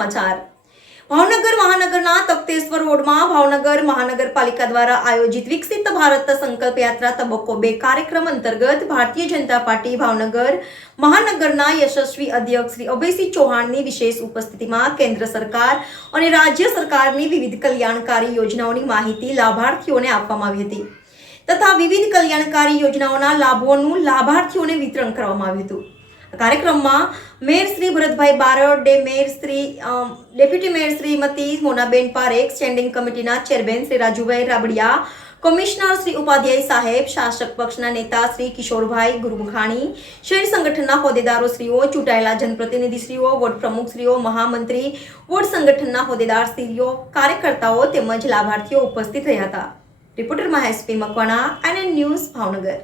સમાચાર ભાવનગર મહાનગરના તખ્તેશ્વર રોડમાં ભાવનગર મહાનગરપાલિકા દ્વારા આયોજિત વિકસિત ભારત સંકલ્પ યાત્રા તબક્કો 2 કાર્યક્રમ અંતર્ગત ભારતીય જનતા પાર્ટી ભાવનગર મહાનગરના યશસ્વી અધ્યક્ષ શ્રી અભયસિંહ ચૌહાણની વિશેષ ઉપસ્થિતિમાં કેન્દ્ર સરકાર અને રાજ્ય સરકારની વિવિધ કલ્યાણકારી યોજનાઓની માહિતી લાભાર્થીઓને આપવામાં આવી હતી તથા વિવિધ કલ્યાણકારી યોજનાઓના લાભોનું લાભાર્થીઓને વિતરણ કરવામાં આવ્યું હતું। કાર્યક્રમમાં mayor Shri Bharatbhai Barad, deputy mayor Shrimati Monaben Parekh, standing કમિટીના ચેરમેન શ્રી રાજુભાઈ રાબડિયા, કમિશનર શ્રી ઉપાધ્યાય સાહેબ, શાસક પક્ષના નેતા શ્રી કિશોરભાઈ ગુરુમખાણી, શહેર સંગઠનના હોદ્દેદારો શ્રીઓ, ચૂંટાયેલા જનપ્રતિનિધિશ્રીઓ, વોર્ડ પ્રમુખશ્રીઓ, મહામંત્રી, વોર્ડ સંગઠનના હોદ્દેદારશ્રીઓ, કાર્યકર્તાઓ તેમજ લાભાર્થીઓ ઉપસ્થિત રહ્યા હતા। રિપોર્ટર મહેશ પી મકવાણા, NN ન્યૂઝ, ભાવનગર।